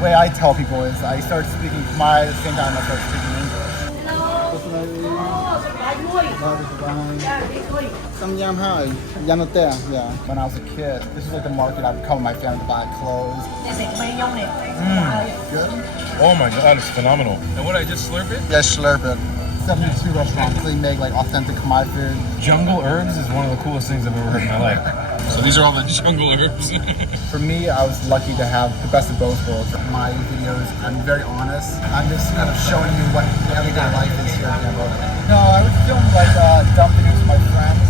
the way I tell people is I start speaking Khmer at the same time I start speaking English. Yeah. When I was a kid, this is like the market I would come with my family to buy clothes. Good? Oh my god, it's phenomenal. And what, I just slurp it? Yeah, slurp it. 72 restaurants, they make like authentic Khmer food. Jungle herbs is one of the coolest things I've ever heard in my life. So these are all the jungle herbs. For me, I was lucky to have the best of both worlds. My videos, I'm very honest. I'm just kind of showing you what everyday life is here in Cambodia. No, I would film like dumb videos with my friends.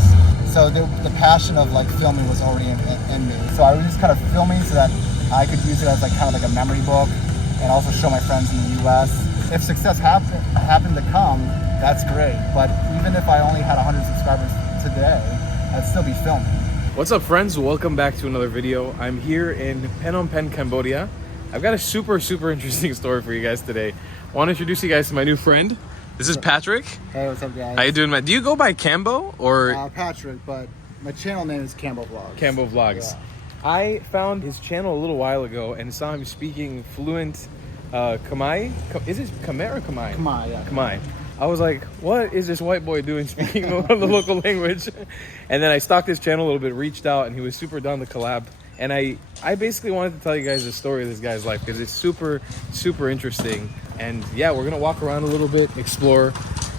So the passion of like filming was already in me. So I was just kind of filming so that I could use it as like kind of like a memory book and also show my friends in the US. If success happened to come, that's great. But even if I only had 100 subscribers today, I'd still be filming. What's up, friends? Welcome back to another video. I'm here in Phnom Penh, Cambodia. I've got a super interesting story for you guys today. I want to introduce you guys to my new friend. This is Patrick. Hey, what's up, guys? How you doing, man? Do you go by Cambo or Patrick? But my channel name is CamboVlogs. CamboVlogs. Yeah. I found his channel a little while ago and saw him speaking fluent Khmer. Is it Khmer or Khmer? Khmer, yeah. Khmer. I was like, what is this white boy doing speaking the local language? And then I stalked his channel a little bit, reached out, and he was super down to collab. And I basically wanted to tell you guys the story of this guy's life because it's super interesting. And yeah, we're gonna walk around a little bit, explore.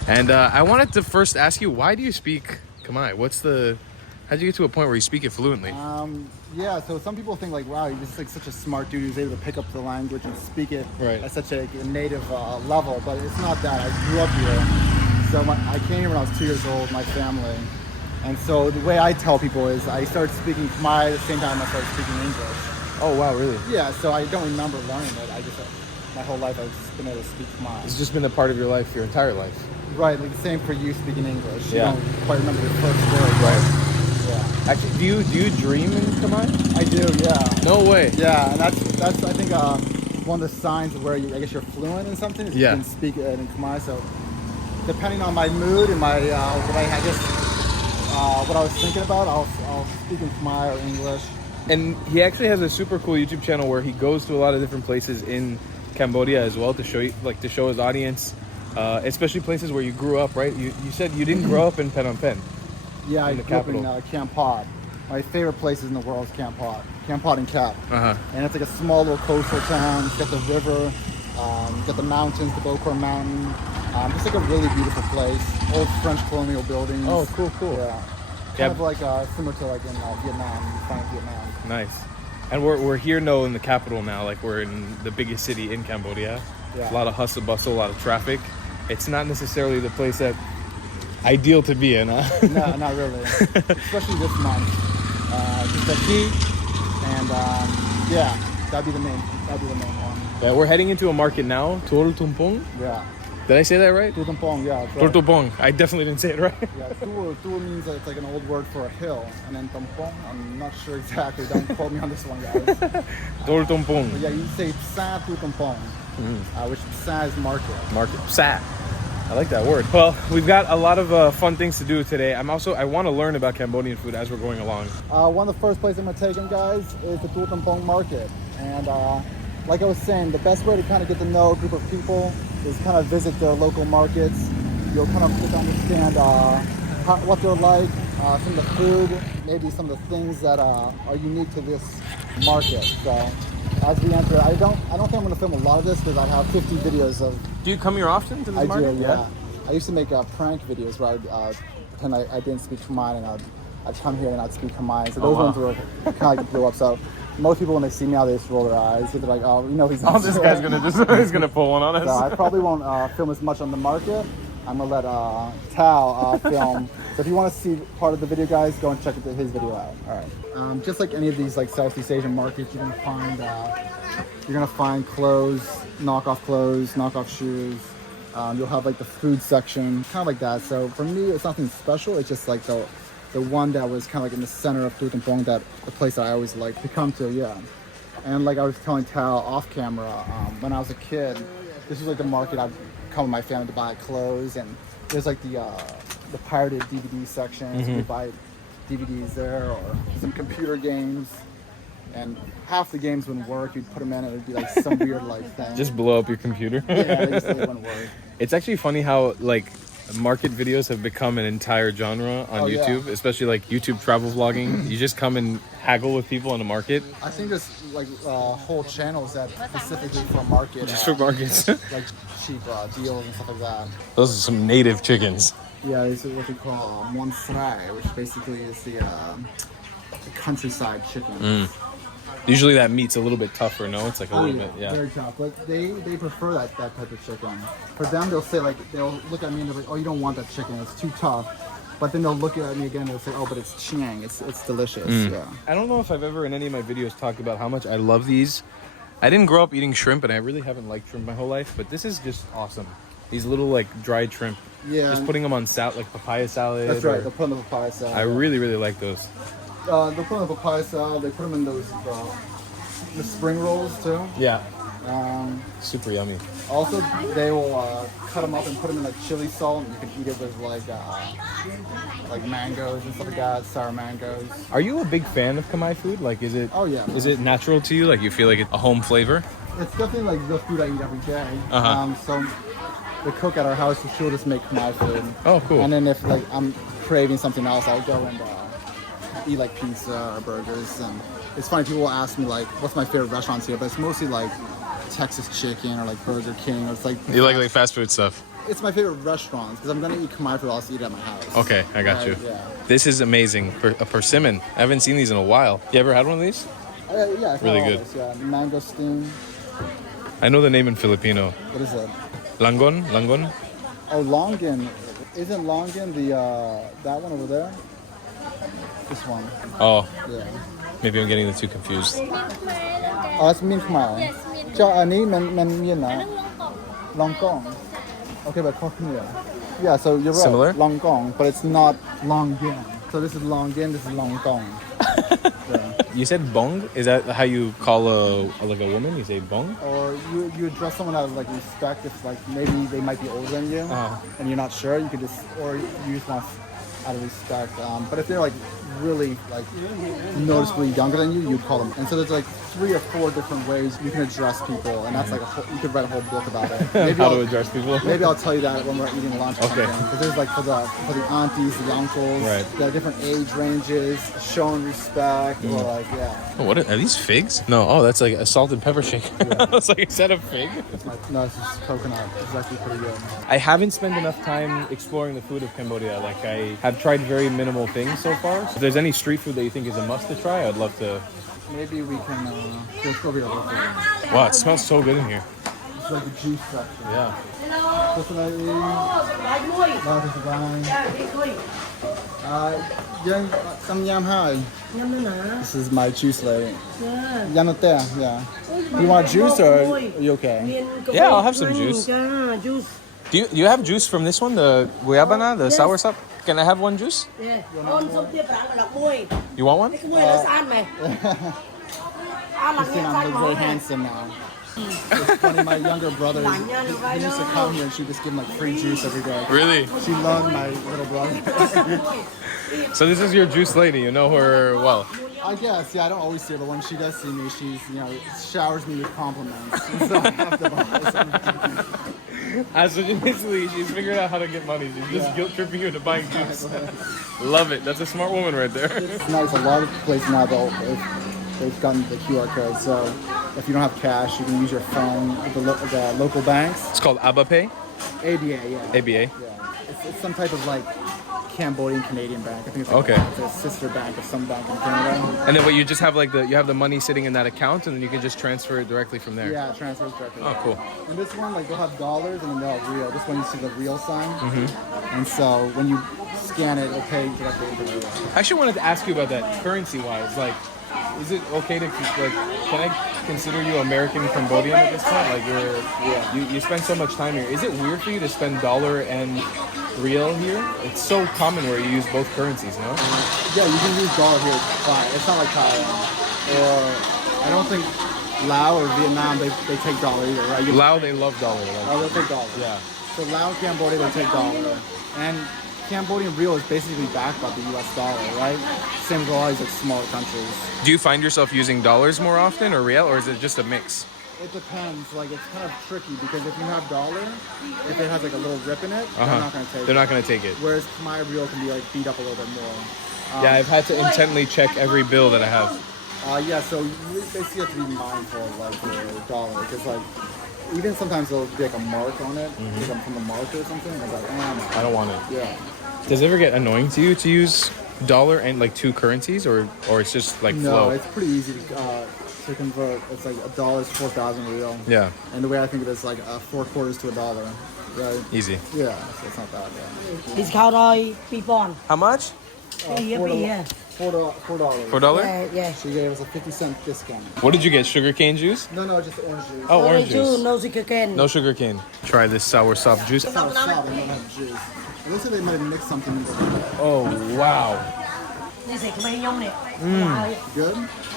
And I wanted to first ask you, why do you speak Khmer? How'd you get to a point where you speak it fluently? Yeah, so some people think like, wow, you're just like such a smart dude who's able to pick up the language and speak it at such a native level, but it's not that. I grew up here. So I came here when I was 2 years old, my family. And so the way I tell people is I started speaking Khmer at the same time I started speaking English. Oh, wow, really? Yeah, so I don't remember learning it. My whole life I've just been able to speak Khmer. It's just been a part of your life, your entire life. Right, like the same for you speaking English. Yeah. You don't quite remember your first word. Right. Yeah. Actually, do you dream in Khmer? I do, yeah. No way. Yeah, and that's I think one of the signs of where I guess you're fluent in something is you can speak it in Khmer. So depending on my mood and my what I was thinking about, I'll speak in Khmer or English. And he actually has a super cool YouTube channel where he goes to a lot of different places in Cambodia as well to show his audience, especially places where you grew up, right? You said you didn't grow up in Phnom Penh. Yeah, I grew up in Kampot. My favorite places in the world is Kampot and Kap. And it's like a small little coastal town. It's got the river, got the mountains, the Bokor Mountain. It's like a really beautiful place. Old French colonial buildings. Oh, cool. Yeah. Kind of like similar to like in Vietnam, you find Vietnam. Nice. And we're here now in the capital now, like we're in the biggest city in Cambodia. Yeah. A lot of hustle bustle, a lot of traffic. It's not necessarily the place that ideal to be in, huh? No, not really. Especially this month. Just the heat and yeah, that'd be the main one. Yeah, we're heading into a market now, Toul. Yeah. Did I say that right? Toul. Yeah. Right. Toul. I definitely didn't say it right. Yeah, Toul means that it's like an old word for a hill, and then Tumpong, I'm not sure exactly. Don't quote me on this one, guys. Toul. Yeah, you say Psa Tu Tumpong, which Psa is market. Market. Psa. I like that word. Well, we've got a lot of fun things to do today. I want to learn about Cambodian food as we're going along. One of the first places I'm going to take them, guys, is the Toul Tumpong market. And like I was saying, the best way to kind of get to know a group of people is kind of visit their local markets. You'll kind of get to understand what they're like, some of the food, maybe some of the things that are unique to this market. So as we enter, I don't think I'm going to film a lot of this because I have 50 videos of. Do you come here often to this market? I do, yeah. I used to make prank videos where I'd pretend I didn't speak Khmer and I'd come here and I'd speak Khmer. So those ones were kind of like blew up. So most people when they see me now they just roll their eyes. They're like, oh, he's. Oh, this guy's he's gonna pull one on us. So I probably won't film as much on the market. I'm gonna let Toul film. So if you want to see part of the video, guys, go and check his video out. All right. Just like any of these like Southeast Asian markets, you're gonna find clothes, knockoff shoes. You'll have like the food section, kind of like that. So for me, it's nothing special. It's just like the one that was kind of like in the center of Toul Tumpong, the place that I always like to come to. Yeah. And like I was telling Toul off camera, when I was a kid, this was like the market I'd come with my family to buy clothes, and there's like the pirated DVD section. So you buy DVDs there, or some computer games. and half the games wouldn't work. You'd put them in, and it'd be like some weird like thing. Just blow up your computer. yeah, they just wouldn't work. It's actually funny how like market videos have become an entire genre on YouTube, especially like YouTube travel vlogging. You just come and haggle with people in the market. I think there's like whole channels that specifically for market. Just for markets. like cheap deals and stuff like that. Those are some native chickens. Yeah, this is what we call Monsrai, which basically is the countryside chicken. Usually that meat's a little bit tougher, no? It's like a little bit, yeah. Very tough, but they prefer that type of chicken. For them, they'll say like, they'll look at me and they're like, oh, you don't want that chicken, it's too tough. But then they'll look at me again and they'll say, oh, but it's chiang, it's delicious. Yeah. I don't know if I've ever in any of my videos talked about how much I love these. I didn't grow up eating shrimp and I really haven't liked shrimp my whole life, but this is just awesome. These little like dried shrimp. Yeah. Just putting them on like papaya salad. That's right, they'll put them in the papaya salad. I really, really like those. They'll put them in the papaya salad, they put them in those, the spring rolls too. Yeah. Super yummy. Also, they will cut them up and put them in like chili salt, and you can eat it with like mangoes and stuff like that, sour mangoes. Are you a big fan of Khmer food? Like, is it? Oh yeah. Is it natural to you? Like, you feel like it's a home flavor? It's definitely like the food I eat every day. Uh-huh. So the cook at our house, she'll just make Khmer food. Oh, cool. And then if like I'm craving something else, I'll go and eat like pizza or burgers. And it's funny, people will ask me like, what's my favorite restaurants here? But it's mostly like Texas Chicken or like Burger King. Or it's like You like fast food stuff? It's my favorite restaurants because I'm gonna eat Khmer food. I'll also eat it at my house. Okay, I got you. Yeah. This is amazing. A persimmon. I haven't seen these in a while. You ever had one of these? Yeah, I've Really had all good. this, yeah, mangosteen. I know the name in Filipino. What is it? Langon? Langon? Oh, longan. Isn't longan the that one over there? This one. Oh, Yeah. maybe I'm getting the two confused. Oh, that's Min Khmer. Yes, Min. So, ani man Mien na. Long Kong. Okay, but call Khmer. Yeah, so you're right. Similar? Long Kong, but it's not Longan. So this is Longan, this is Long Kong. Yeah. You said bong? Is that how you call a woman? You say bong? Or you address someone out of like respect if like maybe they might be older than you and you're not sure, you could just, or you just want out of respect. But if they're like really like noticeably younger than you, you'd call them. And so there's like 3 or 4 different ways you can address people, and that's like you could write a whole book about it. Maybe How to address people? Maybe I'll tell you that when we're eating lunch or Okay. something. Because there's like for the aunties, the uncles, Right. the different age ranges, showing respect, or like Oh, what are these figs? No. Oh, that's like a salt and pepper shake. It's like, is that a fig? no, it's just coconut. It's actually pretty good. I haven't spent enough time exploring the food of Cambodia. Like, I have tried very minimal things so far. So if there's any street food that you think is a must to try, I'd love to. Maybe we can just go here real quick. Wow, it smells so good in here. It's like the juice section. Yeah. This is This is my juice lady. Yeah. You want juice or are you okay? Yeah, I'll have some juice. Do you have juice from this one, the guayabana, the sour sop? Can I have one juice? You want one? Christine, I'm very handsome now. It's funny, my younger brother, he used to come here and she'd just give him like free juice every day. Really? She loved my little brother. So this is your juice lady. You know her well. I guess, yeah, I don't always see her, but when she does see me, she's, showers me with compliments. So I have to buy something. So basically, she's figured out how to get money. She's just guilt tripping you into buying juice. Love it. That's a smart woman right there. It's nice. A lot of places now, they've gotten the QR code. So if you don't have cash, you can use your phone at the local banks. It's called AbaPay. ABA, yeah. ABA. Yeah. It's some type of like Cambodian Canadian bank. I think it's like Okay. It's a sister bank of some bank in Canada. And then what you just have you have the money sitting in that account, and then you can just transfer it directly from there. Yeah, it transfers directly. Oh, cool. And this one, like they'll have dollars and then they'll have real. This one you see the real sign. And so when you scan it, it'll pay directly into the real. I actually wanted to ask you about that currency-wise. Like, is it okay to can I consider you American Cambodian at this point? Like you spend so much time here. Is it weird for you to spend dollar and real here? It's so common where you use both currencies, no? Yeah, you can use dollar here. Fine. It's not like Thailand. Or I don't think Laos or Vietnam they take dollar either, right? Lao, they love dollar. Oh, they'll take dollar. Yeah. So Laos, Cambodia, they take dollar. And Cambodian real is basically backed by the US dollar, right? Same with a lot of these like smaller countries. Do you find yourself using dollars more often or real, or is it just a mix? It depends. Like it's kind of tricky because if you have dollar, if it has like a little rip in it, they're not gonna take it. They're not gonna take it. Whereas Khmer real can be like beat up a little bit more. Yeah, I've had to intently check every bill that I have. Yeah, so you basically have to be mindful of like your dollar because like even sometimes there'll be like a mark on it, like from a mark or something. It's like, I don't want it. Yeah. Does it ever get annoying to you to use dollar and like two currencies, or it's just like flow? No, it's pretty easy to convert. It's like $1 is 4,000 real. Yeah. And the way I think of it is like 4/4 to $1, right? Easy. Yeah, so it's not that bad. Discount rồi, people. How much? Yeah. $4. $4? Yeah. She gave us a 50-cent discount. What did you get? Sugarcane juice? No, just orange juice. Oh, orange juice. No sugarcane. No sugarcane. Try this sour soft juice. It's not sour, they don't have juice. It looks like they might have mixed something into it. Oh wow. Good?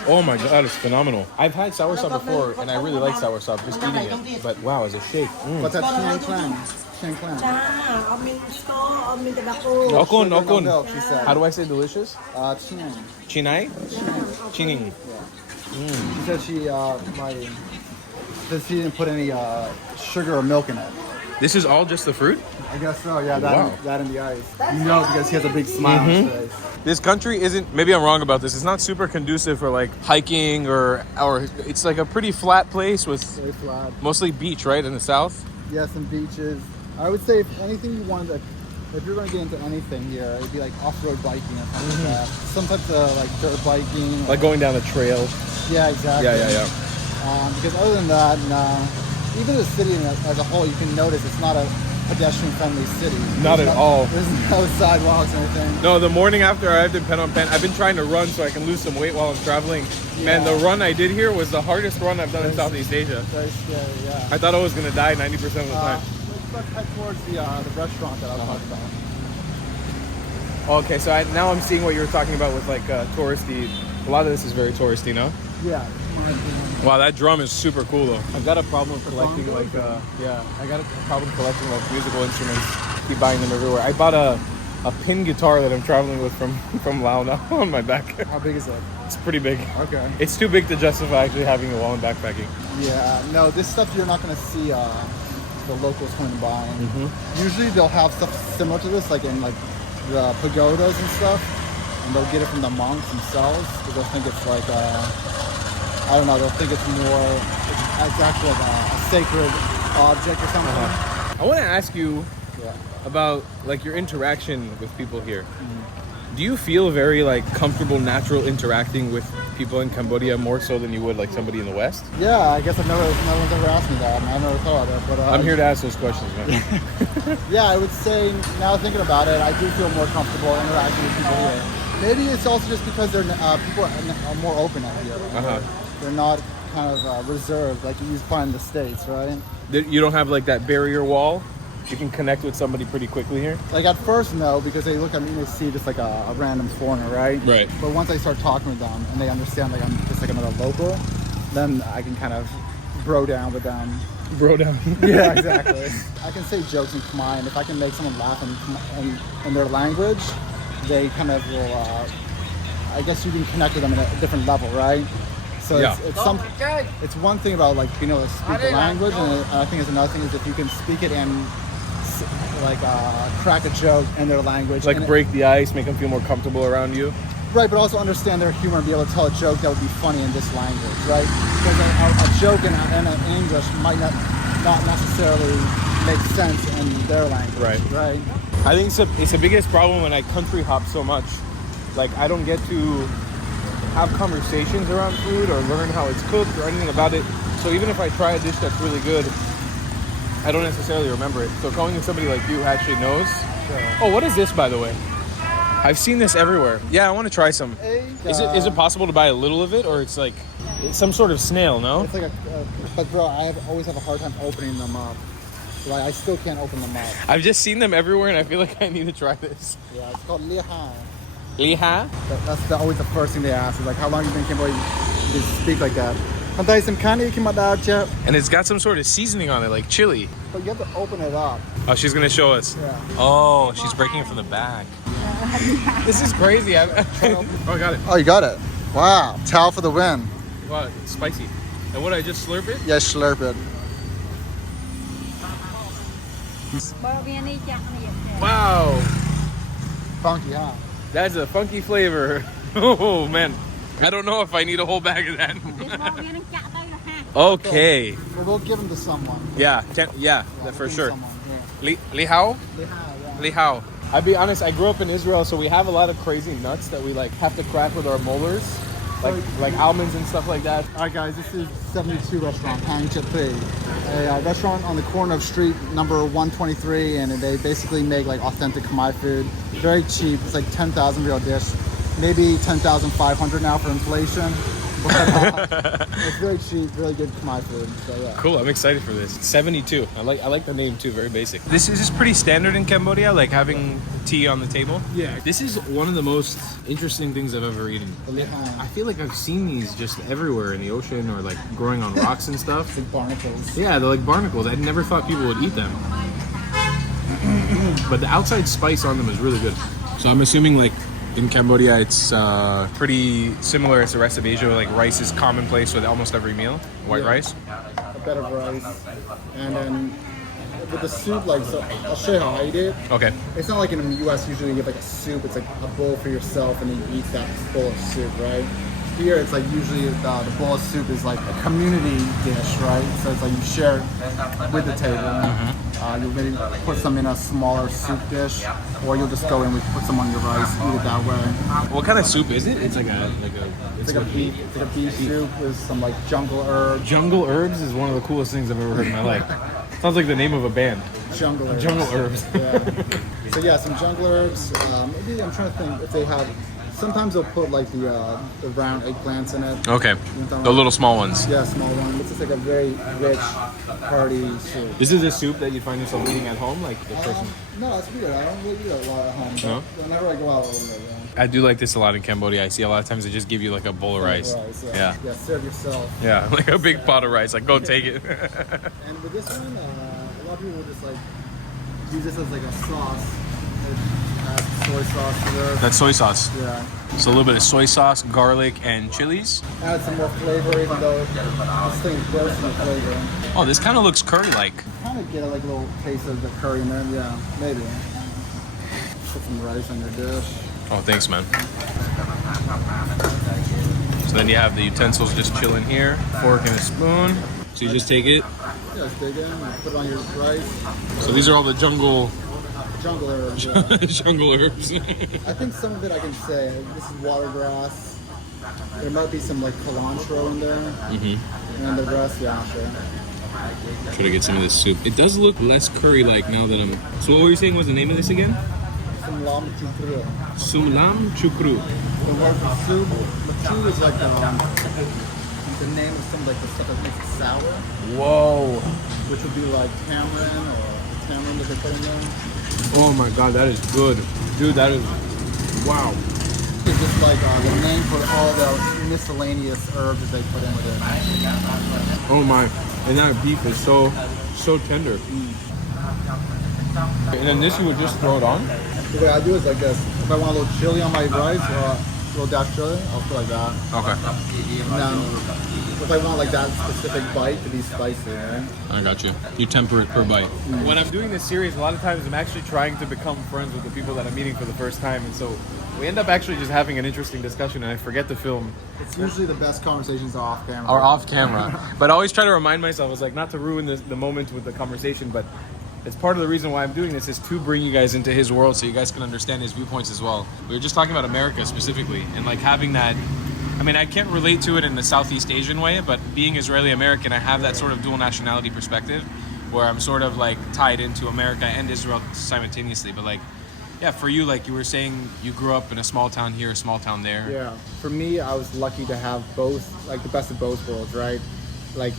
Oh my god, it's phenomenal. I've had sour soft before, and I really like sour soft, just eating it. But wow, it's a shake. What's that Chiang clan? Chiang clan. Okun. Milk, she said. How do I say delicious? Chiang. Chinai? Chining. She said she she didn't put any sugar or milk in it. This is all just the fruit? I guess so, yeah, Wow. that and the ice. You know, because he has a big smile on his face. This country isn't, maybe I'm wrong about this, it's not super conducive for like hiking or it's like a pretty flat place with Very flat. mostly beach, right, in the south? Yeah, some beaches. I would say if anything you wanted to, if you're going to get into anything here, it'd be like off-road biking or something like that. Some types of like dirt biking. Like going down a trail. Yeah, exactly. Yeah. Because other than that, even the city as a whole, you can notice it's not a pedestrian-friendly city. Not at all. There's no sidewalks or anything. No, the morning after I arrived in Phnom Penh, I've been trying to run so I can lose some weight while I'm traveling. Yeah. Man, the run I did here was the hardest run I've done in Southeast Asia. Very scary, yeah. I thought I was going to die 90% of the time. Let's head towards the restaurant that I was talking about. Okay, so now I'm seeing what you were talking about with like touristy. A lot of this is very touristy, no? Yeah. Wow, that drum is super cool though. I've got a problem collecting like musical instruments. Keep buying them everywhere. I bought a pin guitar that I'm traveling with from Laos now on my back. How big is it? It's pretty big. Okay. It's too big to justify actually having it while I'm backpacking. Yeah. No, this stuff you're not going to see the locals coming and buying. Usually they'll have stuff similar to this, like in like the pagodas and stuff, and they'll get it from the monks themselves because they'll think it's like I don't know. They'll think it's more it's actually a sacred object or something. I want to ask you Yeah. about like your interaction with people here. Do you feel very like comfortable, natural interacting with people in Cambodia more so than you would like somebody in the West? Yeah. I guess no one's ever asked me that. I've never thought of it, but I'm here to ask those questions, man. Yeah, I would say now thinking about it, I do feel more comfortable interacting with people here. Maybe it's also just because they're people are more open out here. They're not kind of reserved like you find in the States, right? You don't have like that barrier wall. You can connect with somebody pretty quickly here. Like at first, no, because they look at me and they see just like a random foreigner, right? Right. But once I start talking with them and they understand like I'm just like another local, then I can kind of bro down with them. Bro down. Yeah, exactly. I can say jokes in Khmer, and if I can make someone laugh in their language, they kind of will. I guess you can connect with them at a different level, right? So Yeah. it's one thing about like being able to speak the language, and I think it's another thing is if you can speak it and like crack a joke in their language, Like and break the ice, make them feel more comfortable around you. right, but also understand their humor and be able to tell a joke that would be funny in this language, right? Because a joke in English might not necessarily make sense in their language, right? I think it's the biggest problem when I country hop so much. Like I don't get to have conversations around food or learn how it's cooked or anything about it. So even if I try a dish that's really good, I don't necessarily remember it. So calling somebody like you who actually knows. Sure. Oh, what is this, by the way? I've seen this everywhere. Yeah, I want to try some. Is it possible to buy a little of it, or it's like it's some sort of snail? No. It's like but bro, I always have a hard time opening them up. Like I still can't open them up. I've just seen them everywhere, and I feel like I need to try this. Yeah, it's called liha. Liha? That's always the first thing they ask is like, how long you been in Cambodia? You speak like that. Contain some candy, come on down, chap. And it's got some sort of seasoning on it, like chili. But you have to open it up. Oh, she's gonna show us. Yeah. Oh, she's breaking it from the back. This is crazy. Oh, I got it. Oh, you got it. Wow. Towel for the win. Wow, it's spicy. And what, I just slurp it? Yeah, slurp it. Wow. Funky, huh? That's a funky flavor. Oh, man. I don't know if I need a whole bag of that. Okay. We'll give them to someone. Yeah, for sure. Li Hao? Li Hao. I'll be honest, I grew up in Israel, so we have a lot of crazy nuts that we like have to crack with our molars. Like almonds and stuff like that. All right, guys, this is 72 restaurant, Poung, a restaurant on the corner of street number 123, and they basically make like authentic Khmer food. Very cheap. It's like 10,000 real dish, maybe 10,500 now for inflation. But, it's very cheap, really good Khmer food. So yeah. Cool, I'm excited for this. 72. I like the name too, very basic. This is pretty standard in Cambodia, like having tea on the table. Yeah. This is one of the most interesting things I've ever eaten. I feel like I've seen these just everywhere in the ocean or like growing on rocks and stuff. Like barnacles. Yeah, they're like barnacles. I never thought people would eat them. But the outside spice on them is really good. So I'm assuming like in Cambodia, it's pretty similar as the rest of Asia. Like rice is commonplace with almost every meal. White rice. A bed of rice, and then with the soup, like so. I'll show you how I eat it. Okay. It's not like in the U.S. Usually you get like a soup. It's like a bowl for yourself, and then you eat that bowl of soup, right? Here, it's like usually the bowl of soup is like a community dish, right? So it's like you share it with the table. You'll maybe put some in a smaller soup dish, or you'll just go in and put some on your rice, eat it that way. What kind of soup is it? It's like a beef soup with some like jungle herbs. Jungle herbs is one of the coolest things I've ever heard in my life. Sounds like the name of a band. Jungle herbs. Jungle herbs. Yeah. So yeah, some jungle herbs. Maybe I'm trying to think if they have. Sometimes they'll put like the round eggplants in it. Okay. The little small ones. Yeah, small one. It's just like a very rich, hearty soup. This is a soup that you find yourself eating at home, like the person. No, it's weird. I don't really eat it a lot at home. No? Whenever I go out, I'll I do like this a lot in Cambodia. I see a lot of times they just give you like a bowl of rice. Yeah. Yeah, serve yourself. Yeah, like a big pot of rice. Like, go take it. And with this one, a lot of people will just like use this as like a sauce. Soy sauce there. That's soy sauce. Yeah. So a little bit of soy sauce, garlic, and chilies. Add some more flavor, even though this thing bursts in flavor. Oh, this kind of looks curry-like. Kind of get like a little taste of the curry in there. Yeah, maybe. Put some rice on your dish. Oh, thanks, man. So then you have the utensils just chilling here, fork and a spoon. So you just take it. Yeah, just dig in and put it on your rice. So these are all the jungle herbs. Yeah. jungle herbs. I think some of it I can say. This is watergrass. There might be some like cilantro in there. And the rest, yeah, I'm sure. Try to get some of this soup. It does look less curry-like now that I'm. So what were you saying was the name of this again? Sumlam chukru. Sumlam chukru. The word for soup, machu is like the name of some like the stuff that makes it sour. Whoa. Which would be like tamarind or the tamarind that they put in there. Oh my god, that is good. Dude, that is, wow. It's just like the name for all the miscellaneous herbs that they put in with it. Oh my, and that beef is so tender. And then this you would just throw it on? The way I do is like this. If I want a little chili on my rice or a little dash chili, I'll put like that. Okay. And then if I want like that specific bite to be spicy, right? I got you. You temper it per bite. When I'm doing this series, a lot of times I'm actually trying to become friends with the people that I'm meeting for the first time, and so we end up actually just having an interesting discussion, and I forget to film. It's usually the best conversations are off camera. Or off camera. But I always try to remind myself, it's like not to ruin the moment with the conversation, but it's part of the reason why I'm doing this is to bring you guys into his world so you guys can understand his viewpoints as well. We were just talking about America specifically, and like having that. I mean, I can't relate to it in the Southeast Asian way, but being Israeli-American, I have that sort of dual nationality perspective where I'm sort of like tied into America and Israel simultaneously. But like, yeah, for you, like you were saying, you grew up in a small town here, a small town there. Yeah. For me, I was lucky to have both, like the best of both worlds, right? Like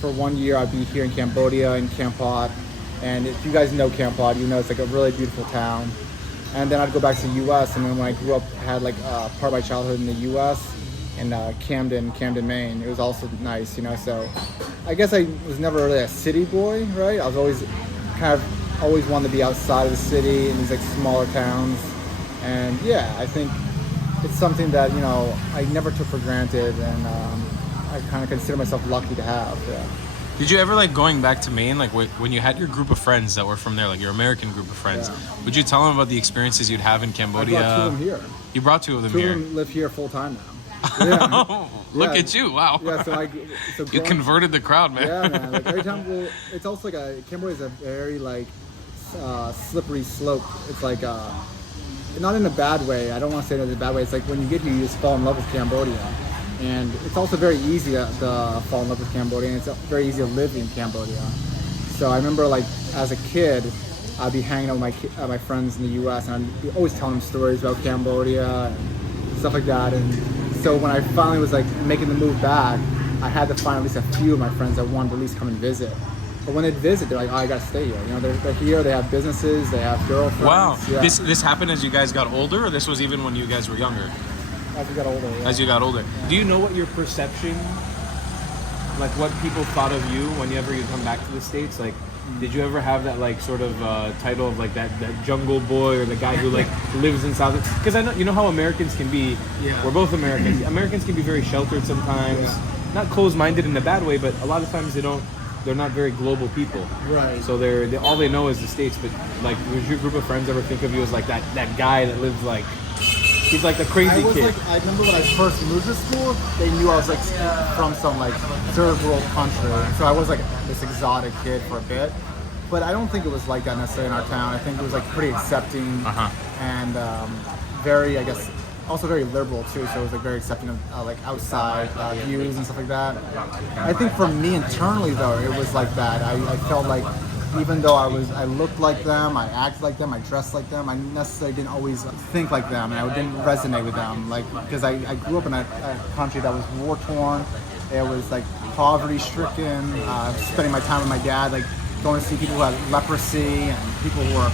for 1 year, I'd be here in Cambodia, in Kampot. And if you guys know Kampot, you know it's like a really beautiful town. And then I'd go back to the US, and then when I grew up, I had like part of my childhood in the US. in Camden, Maine. It was also nice, you know. So I guess I was never really a city boy, right? I was always always wanted to be outside of the city in these like smaller towns. And yeah, I think it's something that, you know, I never took for granted, and I kind of consider myself lucky to have. Yeah. Did you ever, like, going back to Maine, like when you had your group of friends that were from there, like your American group of friends, would you tell them about the experiences you'd have in Cambodia? I brought 2 of them here. You brought 2 of them 2 here. of them live here full time now. Yeah. Look at you! Wow. Yeah. So you converted the crowd, man. Yeah, man. Like every time, it's also like Cambodia is a very like slippery slope. It's like not in a bad way. I don't want to say that in a bad way. It's like when you get here, you just fall in love with Cambodia. And it's also very easy to fall in love with Cambodia, and it's very easy to live in Cambodia. So I remember, like, as a kid, I'd be hanging out with my friends in the US, and I'd be always telling them stories about Cambodia and stuff like that. And so when I finally was, like, making the move back, I had to find at least a few of my friends that wanted to at least come and visit. But when they visit, they're like, oh, I gotta stay here. You know, they're here, they have businesses, they have girlfriends. Wow. Yeah. This happened as you guys got older, or this was even when you guys were younger? As you got older. Yeah. As you got older. Do you know what your perception, like what people thought of you whenever you come back to the States? Like, did you ever have that like sort of title of like that jungle boy, or the guy who like lives in South? Because I know, you know how Americans can be. Yeah. We're both Americans. Americans can be very sheltered sometimes, not closed-minded in a bad way, but a lot of times they're not very global people. Right. So they all they know is the States. But like, would your group of friends ever think of you as like that guy that lives like? He's like the crazy kid. Like, I remember when I first moved to school, they knew I was like from some like third world country. So I was like this exotic kid for a bit. But I don't think it was like that necessarily in our town. I think it was like pretty accepting and very, I guess, also very liberal too. So it was like very accepting of like outside views and stuff like that. I think for me internally though, it was like that. I felt like even though I looked like them, I acted like them, I dressed like them, I necessarily didn't always think like them, and I didn't resonate with them, like, because I grew up in a country that was war-torn. It was like poverty-stricken, spending my time with my dad, like going to see people who had leprosy and people who were,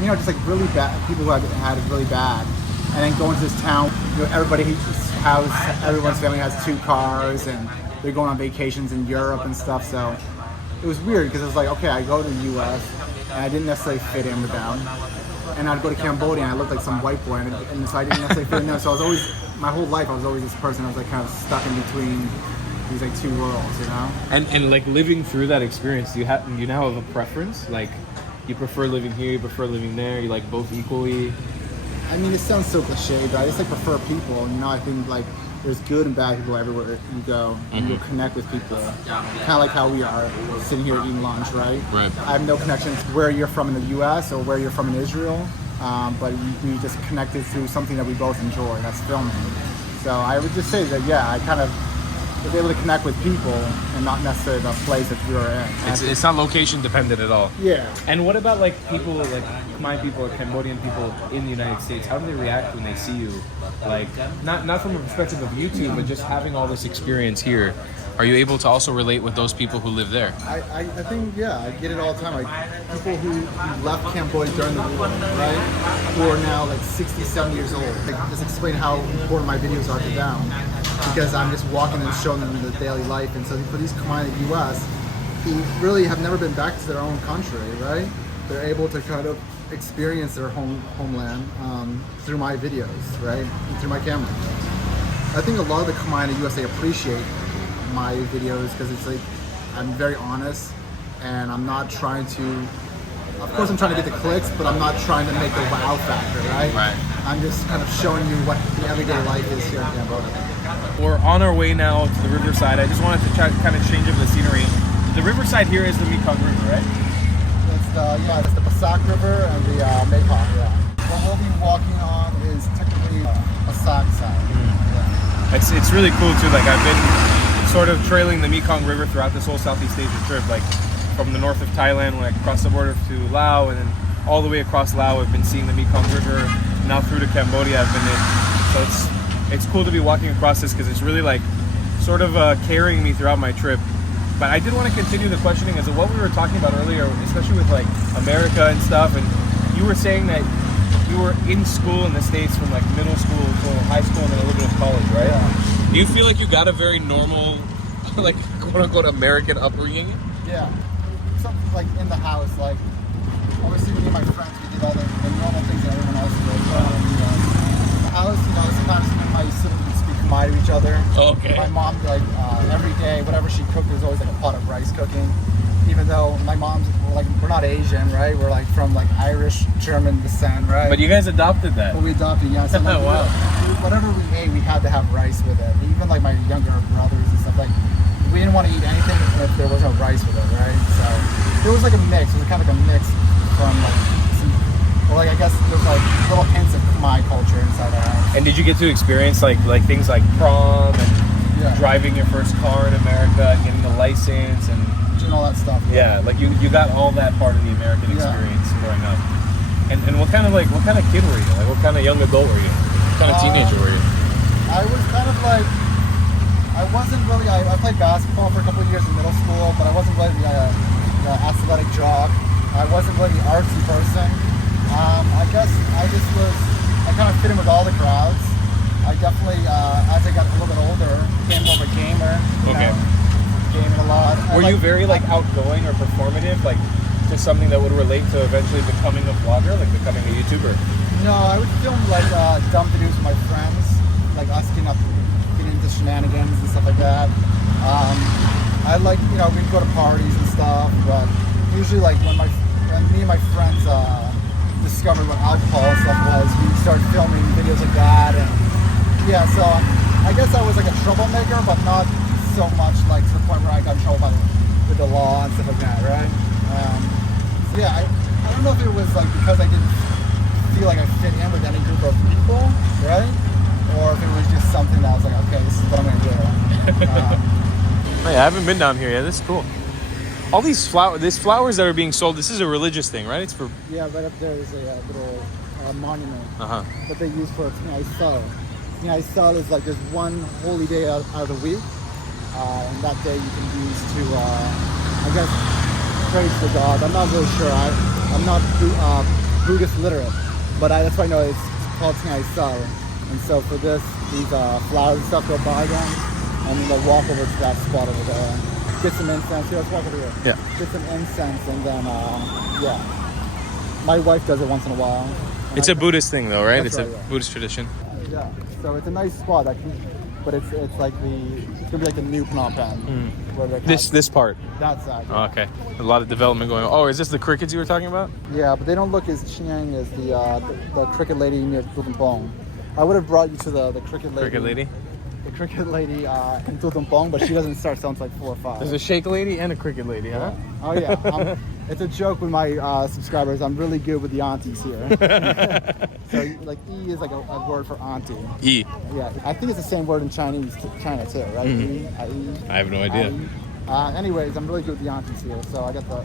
you know, just like really bad, people who had it really bad. And then going to this town, you know, everyone's family has 2 cars, and they're going on vacations in Europe and stuff, so it was weird because it was like, okay, I go to the US and I didn't necessarily fit in with them. And I'd go to Cambodia and I looked like some white boy, and so I didn't necessarily fit in there. So I was always, my whole life, I was always this person. I was like kind of stuck in between these like 2 worlds, you know? And like living through that experience, do you now have a preference? Like, you prefer living here, you prefer living there, you like both equally? I mean, it sounds so cliche, but I just like prefer people. You know, I think like there's good and bad people everywhere you go, and you'll connect with people. Kind of like how we are sitting here eating lunch, right? Right. I have no connection to where you're from in the U.S. or where you're from in Israel, but we just connected through something that we both enjoy. That's filming. So I would just say that, yeah, I kind of was able to connect with people and not necessarily the place that we were in. It's not location dependent at all. Yeah. And what about like people, like Khmer people or Cambodian people in the United States? How do they react when they see you? Like, not from a perspective of YouTube, but just having all this experience here. Are you able to also relate with those people who live there? I think, yeah, I get it all the time. Like, people who left Cambodia during the war, right? Who are now like 60, 70 years old. Like, just explain how important my videos are to them. Because I'm just walking and showing them the daily life. And so for these Khmer in the US, who really have never been back to their own country, right? They're able to kind of experience their homeland through my videos, right? And through my camera. I think a lot of the Khmer in the US, they appreciate my videos because it's like, I'm very honest and I'm not trying to, of course I'm trying to get the clicks, but I'm not trying to make a wow factor, right? Right. I'm just kind of showing you what the everyday life is here in Cambodia. We're on our way now to the riverside. I just wanted to try to kind of change up the scenery. The riverside here is the Mekong River, right? It's the Passac River and the Mekong, yeah. What we'll be walking on is technically Passac side. Yeah. It's really cool too. Like, I've been sort of trailing the Mekong River throughout this whole Southeast Asia trip. Like, from the north of Thailand when I crossed the border to Laos, and then all the way across Laos, I've been seeing the Mekong River. Now through to Cambodia, I've been in. So it's cool to be walking across this because it's really like sort of carrying me throughout my trip. But I did want to continue the questioning as of what we were talking about earlier, especially with like America and stuff. And you were saying that you were in school in the States from like middle school to high school and then a little bit of college, right? Yeah. Do you feel like you got a very normal, like quote unquote American upbringing? Yeah. Something like in the house, like obviously me and my friends, we did all the normal things that everyone else did. In the house, sometimes me and my siblings would speak Khmer to each other. Okay. My mom, like every day, whatever she cooked, there was always like a pot of rice cooking. Even though my mom's, we're not Asian, right? We're like from like Irish, German descent, right? But you guys adopted that. But we adopted, yeah. So like, Wow. Whatever we ate, we had to have rice with it. Even like my younger brothers and stuff, like we didn't want to eat anything if there was no rice with it, right? So there was like a mix. It was kind of like a mix from like I guess there's like little hints of Khmer culture inside our house. And did you get to experience like things like prom and driving your first car in America and getting the license and all that stuff? Yeah, like you got all that part of the American experience growing up. And what kind of kid were you? Like what kind of young adult were you? What kind of teenager were you? I was kind of like, I wasn't really, I played basketball for a couple of years in middle school, but I wasn't really the athletic jock. I wasn't really the artsy person. I guess I kind of fit in with all the crowds. I definitely, as I got a little bit older, became more of a gamer. Okay. Gaming a lot. Were you very like outgoing or performative, like to something that would relate to eventually becoming a vlogger, like becoming a YouTuber? No, I would film like dumb videos with my friends, like us getting into shenanigans and stuff like that. I like, we'd go to parties and stuff, but usually like when me and my friends discovered what alcohol and stuff was, we started filming videos like that, and yeah, so I guess I was like a troublemaker, but not so much like to the point where I got in trouble with the law and stuff like that, right? So yeah, I don't know if it was like because I didn't feel like I fit in with any group of people, right? Or if it was just something that I was like, okay, this is what I'm gonna do. Oh, yeah, I haven't been down here yet. This is cool. All these flowers that are being sold, this is a religious thing, right? It's for... Yeah, right up there is a little monument that they use for Snail Streetfood. Is like there's one holy day out of the week, and that day you can use to, I guess, praise the God. I'm not really sure. I'm not Buddhist literate, but that's why I know it's called Snail Streetfood. And so for these flowers and stuff, they'll buy them, and then they'll walk over to that spot over there. Get some incense. Here, let's walk over here. Yeah. Get some incense, and then, my wife does it once in a while. It's a Buddhist thing, though, right? That's It's right, a Buddhist tradition. Yeah. So it's a nice spot, but it's like it's gonna be like the new Phnom Penh. Where This part. That side. Oh, okay. A lot of development going on. Oh, is this the crickets you were talking about? Yeah, but they don't look as chiang as the cricket lady near Poung. I would have brought you to the cricket lady. Cricket lady? The cricket lady in Poung, but she doesn't start till it's like 4 or 5. There's a shake lady and a cricket lady, huh? Oh yeah. It's a joke with my subscribers. I'm really good with the aunties here. So like E is like a word for auntie. E. Yeah, I think it's the same word in China too, right? E, I have no idea. Anyways, I'm really good with the aunties here. So I got the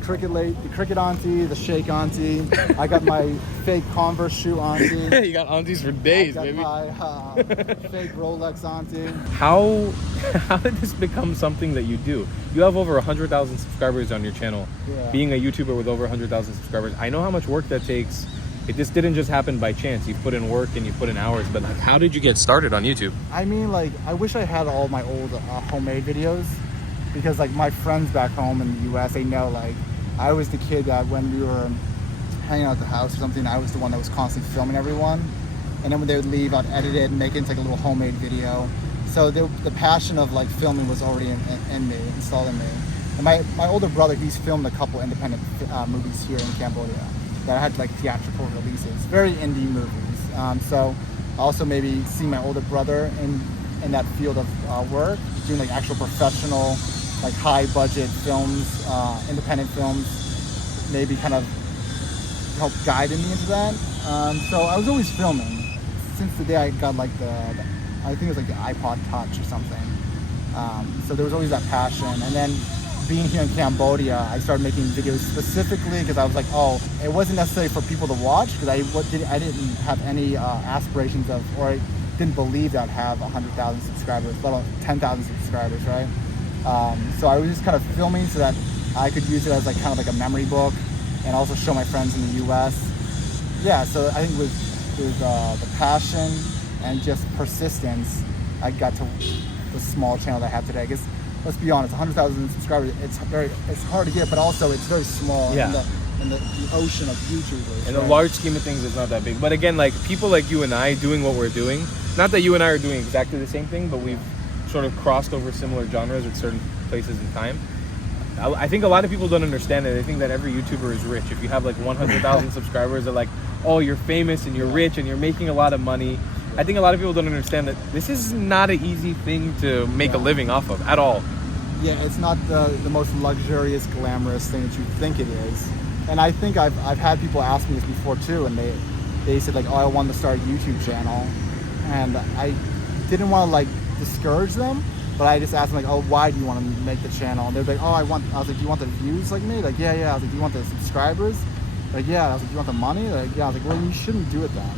cricket lady, the cricket auntie, the shake auntie. I got my fake Converse shoe auntie. You got aunties for days, I baby. got my fake Rolex auntie. How did this become something that you do? You have over 100,000 subscribers on your channel. Yeah. Being a YouTuber with over 100,000 subscribers, I know how much work that takes. This didn't just happen by chance. You put in work and you put in hours, but like, how did you get started on YouTube? I mean, like, I wish I had all my old homemade videos, because like my friends back home in the US, they know like I was the kid that when we were hanging out at the house or something, I was the one that was constantly filming everyone. And then when they would leave, I'd edit it and make it into like a little homemade video. So the passion of like filming was already in me, installed in me. And my older brother, he's filmed a couple independent movies here in Cambodia that had like theatrical releases, very indie movies. So also maybe seeing my older brother in that field of work, doing like actual professional, like high budget films, independent films, maybe kind of helped guided me into that. So I was always filming since the day I got like I think it was like the iPod Touch or something. So there was always that passion. And then being here in Cambodia, I started making videos specifically because I was like, oh, it wasn't necessarily for people to watch, because I didn't have any aspirations of, or I didn't believe that I'd have 100,000 subscribers, let alone 10,000 subscribers, right? So I was just kind of filming so that I could use it as like kind of like a memory book, and also show my friends in the US yeah, so I think with the passion and just persistence, I got to the small channel that I have today. Because let's be honest, 100,000 subscribers, it's hard to get, but also it's very small in the ocean of YouTubers. In the large scheme of things, it's not that big. But again, like people like you and I doing what we're doing, not that you and I are doing exactly the same thing, but we've sort of crossed over similar genres at certain places in time. I think a lot of people don't understand it. They think that every YouTuber is rich. If you have like 100,000 subscribers, they're like, oh, you're famous and you're rich and you're making a lot of money. I think a lot of people don't understand that this is not an easy thing to make a living off of at all. Yeah, it's not the most luxurious, glamorous thing that you think it is. And I think I've had people ask me this before too, and they said like, oh, I want to start a YouTube channel. And I didn't want to like discourage them, but I just asked them like, oh, why do you want to make the channel? And they're like, oh, I was like, do you want the views like me? Like, yeah. I was like, do you want the subscribers? Like, yeah. I was like, do you want the money? Like, yeah. I was like, well, you shouldn't do it then.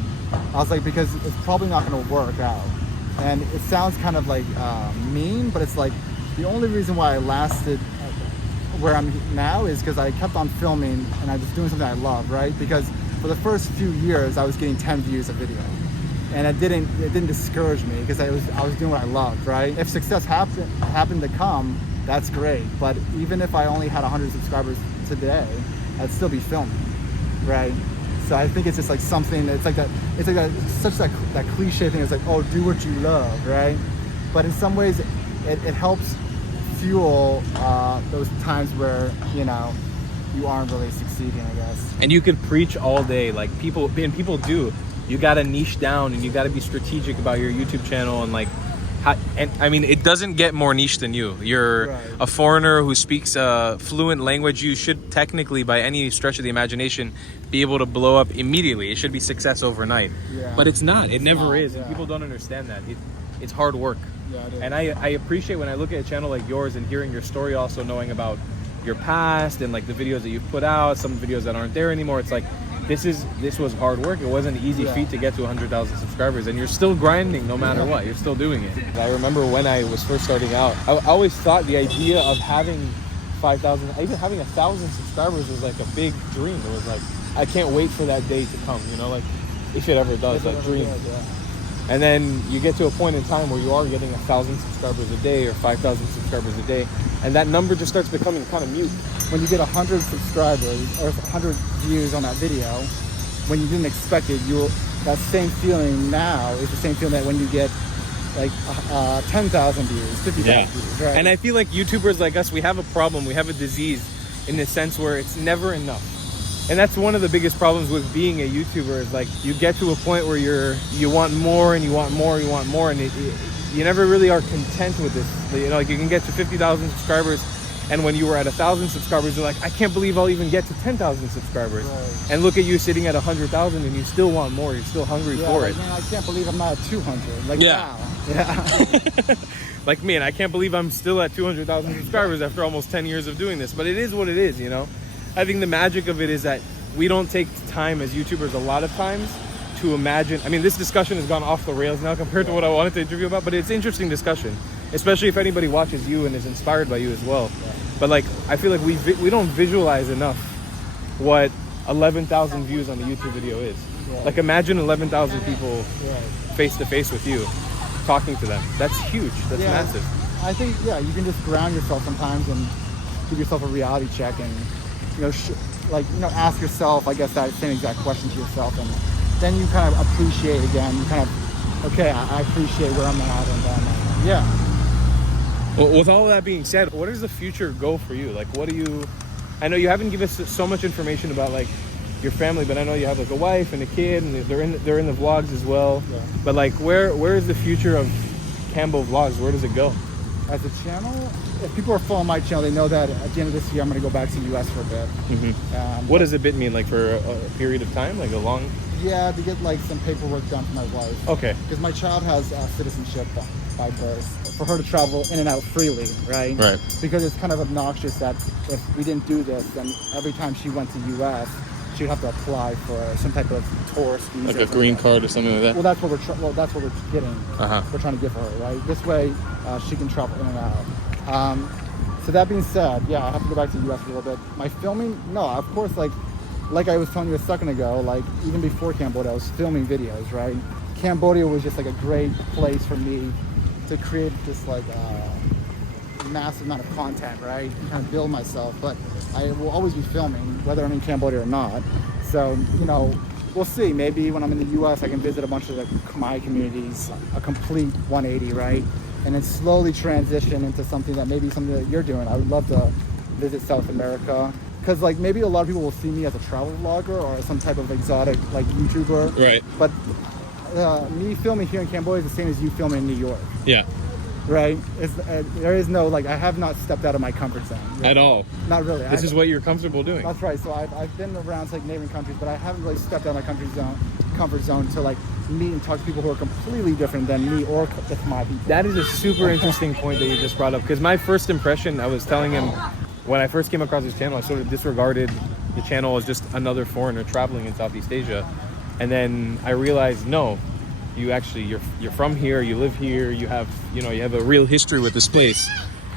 I was like, because it's probably not going to work out. And it sounds kind of like mean, but it's like the only reason why I lasted where I'm now is because I kept on filming and I was doing something I love, right? Because for the first few years, I was getting 10 views a video. And it didn't discourage me because I was doing what I loved, right? If success happened to come, that's great. But even if I only had 100 subscribers today, I'd still be filming, right? So I think it's just like something. It's like that cliche thing. It's like, oh, do what you love, right? But in some ways, it helps fuel those times where you aren't really succeeding, I guess. And you could preach all day, like people do. You got to niche down and you got to be strategic about your YouTube channel and like, and I mean, it doesn't get more niche than you. You're a foreigner who speaks a fluent language. You should technically, by any stretch of the imagination, be able to blow up immediately. It should be success overnight. Yeah. But it's not. It never is. Yeah. And people don't understand that. It's hard work. Yeah, it is. And I appreciate when I look at a channel like yours and hearing your story, also knowing about your past and like the videos that you've put out, some videos that aren't there anymore. It's like, this was hard work. It wasn't an easy feat to get to 100,000 subscribers, and you're still grinding no matter what. You're still doing it. I remember when I was first starting out, I always thought the idea of having 5,000, even having 1,000 subscribers was like a big dream. It was like, I can't wait for that day to come, like if it ever does, that dream. And then you get to a point in time where you are getting 1,000 subscribers a day or 5,000 subscribers a day, and that number just starts becoming kind of mute. When you get 100 subscribers or 100 views on that video, when you didn't expect it, that same feeling now is the same feeling that when you get like 10,000 views, 50,000 views, right? And I feel like YouTubers like us, we have a problem, we have a disease in the sense where it's never enough. And that's one of the biggest problems with being a YouTuber is like you get to a point where you want more and you want more, and you never really are content with this. Like you can get to 50,000 subscribers, and when you were at 1,000 subscribers, you're like, I can't believe I'll even get to 10,000 subscribers. Right. And look at you sitting at 100,000, and you still want more. You're still hungry for it. Man, I can't believe I'm not at 200. Like wow. Yeah. Like me, and I can't believe I'm still at 200,000 subscribers after almost 10 years of doing this. But it is what it is, I think the magic of it is that we don't take time as YouTubers a lot of times to imagine. I mean, this discussion has gone off the rails now compared to what I wanted to interview about, but it's interesting discussion, especially if anybody watches you and is inspired by you as well. Yeah. But like, I feel like we don't visualize enough what 11,000 views on a YouTube video is. Yeah. Like imagine 11,000 people face to face with you, talking to them. That's huge. That's massive. I think, you can just ground yourself sometimes and give yourself a reality check and, ask yourself, I guess, that same exact question to yourself, and then you kind of appreciate again. You kind of, okay, I appreciate where I'm at, and then, Well, with all of that being said, what does the future go for you? Like, I know you haven't given us so much information about like your family, but I know you have like a wife and a kid, and they're in the vlogs as well. Yeah. But like, where is the future of CamboVlogs? Where does it go? As a channel, if people are following my channel, they know that at the end of this year, I'm going to go back to the US for a bit. Mm-hmm. What does a bit mean? Like for a period of time? Like a long... Yeah, to get like some paperwork done for my wife. Okay. Because my child has citizenship by birth. For her to travel in and out freely, right? Right. Because it's kind of obnoxious that if we didn't do this, then every time she went to US, she would have to apply for some type of tourist visa. Like a green card or something like that? Well, that's what we're getting. We're trying to give her, right? This way, she can travel in and out. So that being said, I have to go back to the US a little bit. My filming, no, of course, like, like I was telling you a second ago, like even before Cambodia, I was filming videos, right? Cambodia was just like a great place for me to create this like massive amount of content, right? Kind of build myself, but I will always be filming, whether I'm in Cambodia or not. So, you know, we'll see. Maybe when I'm in the US, I can visit a bunch of the Khmer communities, a complete 180, right? And then slowly transition into something that you're doing. I would love to visit South America. Because like maybe a lot of people will see me as a travel vlogger or some type of exotic like YouTuber. Right. But me filming here in Cambodia is the same as you filming in New York. Yeah. Right? There is no, like, I have not stepped out of my comfort zone. Right? At all. Not really. This is what you're comfortable doing. That's right. So I've been around like neighboring countries, but I haven't really stepped out of my comfort zone to like meet and talk to people who are completely different than me or the Khmer people. That is a super interesting point that you just brought up, because my first impression, I was telling him when I first came across his channel, I sort of disregarded the channel as just another foreigner traveling in Southeast Asia. And then I realized, no, you're from here, you live here, you have a real history with this place.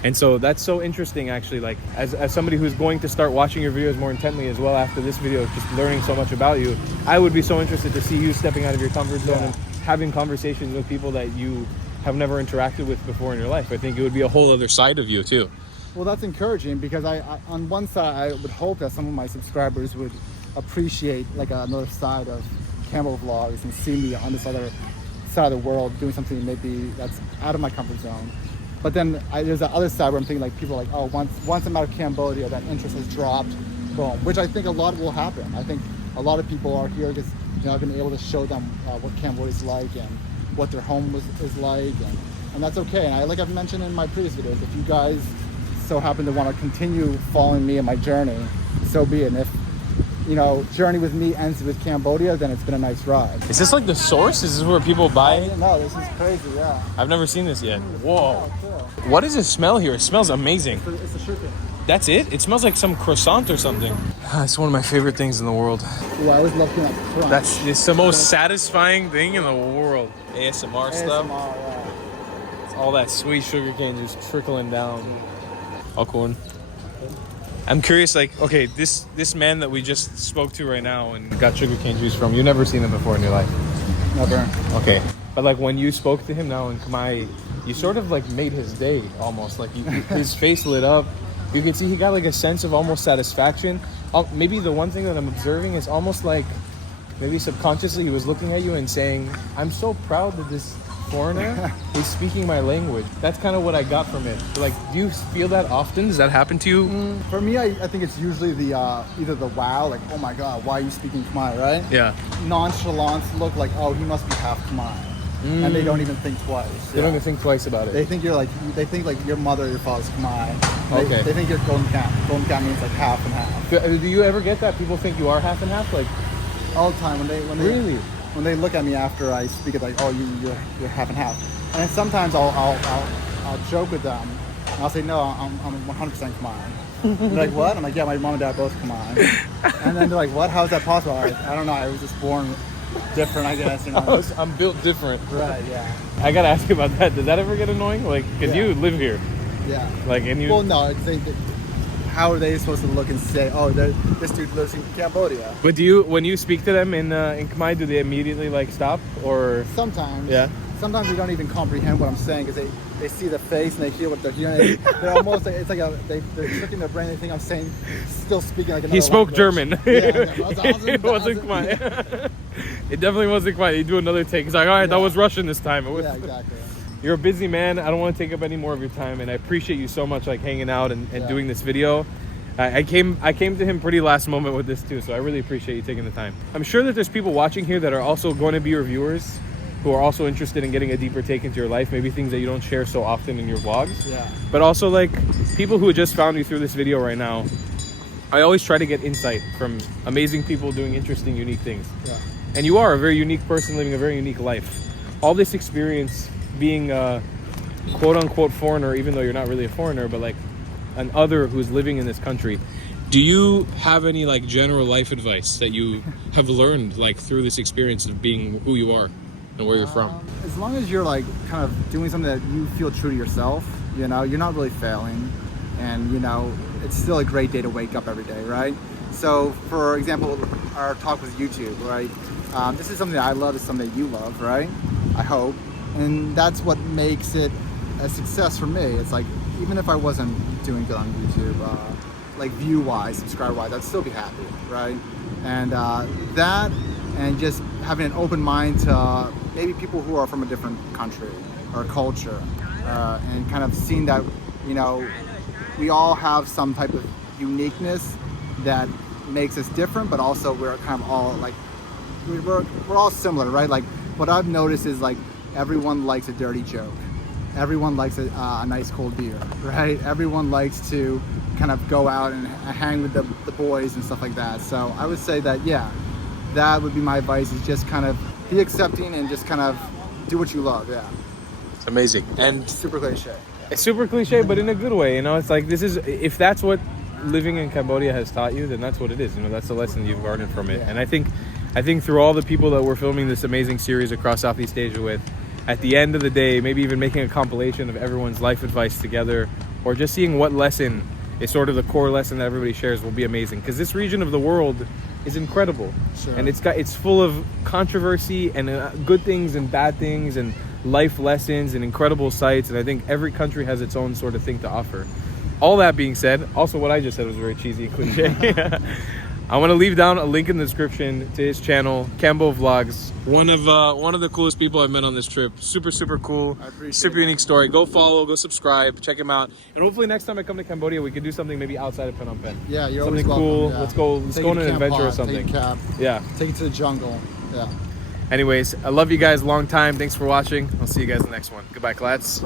And so that's so interesting, actually, like as somebody who's going to start watching your videos more intently as well after this video, just learning so much about you, I would be so interested to see you stepping out of your comfort zone and having conversations with people that you have never interacted with before in your life. I think it would be a whole other side of you too. Well, that's encouraging, because I on one side, I would hope that some of my subscribers would appreciate like another side of CamboVlogs and see me on this other side of the world doing something maybe that's out of my comfort zone. But then there's the other side where I'm thinking like people are like, oh, once I'm out of Cambodia, that interest has dropped, boom. Which I think a lot will happen. I think a lot of people are here because I've been able to show them what Cambodia is like and what their home is like, and that's okay. And like I've mentioned in my previous videos, if you guys so happen to want to continue following me in my journey, so be it. And if journey with me ends with Cambodia, then it's been a nice ride. Is this like the source? Is this where people buy? No, this is crazy, yeah. I've never seen this yet. Whoa. Yeah, cool. What is the smell here? It smells amazing. It's a sugarcane. That's it? It smells like some croissant or something. It's one of my favorite things in the world. Ooh, I always love that crunch. It's the most satisfying thing in the world. ASMR stuff. Yeah. It's all that sweet sugarcane just trickling down. All cool. I'm curious, like, okay, this man that we just spoke to right now and got sugarcane juice from, you've never seen him before in your life? Never. Okay. But like when you spoke to him now in Khmer, you sort of like made his day almost. Like his face lit up. You can see he got like a sense of almost satisfaction. Maybe the one thing that I'm observing is almost like maybe subconsciously he was looking at you and saying, I'm so proud that this foreigner is speaking my language. That's kind of what I got from it. Like, do you feel that often? Does that happen to you? For me, I think it's usually the either the wow, like, oh my god, why are you speaking Khmer, right? Yeah. Nonchalance look, like, oh, he must be half Khmer. And they don't even think twice. They don't even think twice about it. They think they think like your mother or your father's Khmer. Okay. They think you're Golden Cat. Golden Cat means like half and half. Do you ever get that? People think you are half and half? Like, all the time when they really? When they look at me after I speak, it's like, oh, you're half and half. And then sometimes I'll joke with them. And I'll say, no, I'm 100% Khmer. They're like, what? I'm like, yeah, my mom and dad both Khmer. And then they're like, what? How is that possible? I don't know. I was just born different, I guess. I'm built different. Right, yeah. I gotta ask you about that. Does that ever get annoying? Like, cause you live here. Yeah. Like, and you. Well, no. How are they supposed to look and say, oh, this dude lives in Cambodia? But when you speak to them in Khmer, do they immediately like stop or? Sometimes. Yeah. Sometimes they don't even comprehend what I'm saying because they see the face and they hear what they're hearing. They're almost like, it's like they're tricking their brain. They think I'm still speaking like another He spoke language. German. It wasn't Khmer. It definitely wasn't Khmer. You do another take. He's like, all right, that was Russian this time. Yeah, exactly. You're a busy man. I don't want to take up any more of your time, and I appreciate you so much, like hanging out and doing this video. I came to him pretty last moment with this too, so I really appreciate you taking the time. I'm sure that there's people watching here that are also going to be your viewers, who are also interested in getting a deeper take into your life, maybe things that you don't share so often in your vlogs. Yeah. But also like people who just found you through this video right now. I always try to get insight from amazing people doing interesting, unique things. Yeah. And you are a very unique person living a very unique life. All this experience being a quote-unquote foreigner, even though you're not really a foreigner, but like an other who's living in this country. Do you have any like general life advice that you have learned like through this experience of being who you are and where you're from? As long as you're like kind of doing something that you feel true to yourself, you're not really failing, and it's still a great day to wake up every day, right? So, for example, our talk with YouTube, right? This is something that I love, it's something that you love, right? I hope. And that's what makes it a success for me. It's like, even if I wasn't doing good on YouTube, like view-wise, subscribe-wise, I'd still be happy, right? And that, and just having an open mind to maybe people who are from a different country or culture, and kind of seeing that, you know, we all have some type of uniqueness that makes us different, but also we're kind of all like, we're all similar, right? Like, what I've noticed is like, everyone likes a dirty joke. Everyone likes a nice cold beer, right? Everyone likes to kind of go out and hang with the boys and stuff like that. So I would say that, yeah, that would be my advice, is just kind of be accepting and just kind of do what you love, yeah. It's amazing. And Super cliche. it's super cliche, but in a good way, you know? It's like, this is, if that's what living in Cambodia has taught you, then that's what it is. You know, that's the lesson you've garnered from it. Yeah. And I think through all the people that we're filming this amazing series across Southeast Asia with, at the end of the day, maybe even making a compilation of everyone's life advice together, or just seeing what lesson is sort of the core lesson that everybody shares, will be amazing. Because this region of the world is incredible. Sure. And it's full of controversy and good things and bad things and life lessons and incredible sights. And I think every country has its own sort of thing to offer. All that being said, also what I just said was very cheesy and cliche. I want to leave down a link in the description to his channel, CamboVlogs. One of the coolest people I've met on this trip. Super, super cool. I appreciate super it. unique story. Go follow, go subscribe, check him out. And hopefully next time I come to Cambodia, we can do something maybe outside of Phnom Penh. Yeah, you're something always cool. welcome, yeah. Let's go on an adventure or something. Take a cab, Yeah. take it to the jungle, yeah. Anyways, I love you guys. Long time. Thanks for watching. I'll see you guys in the next one. Goodbye, clads.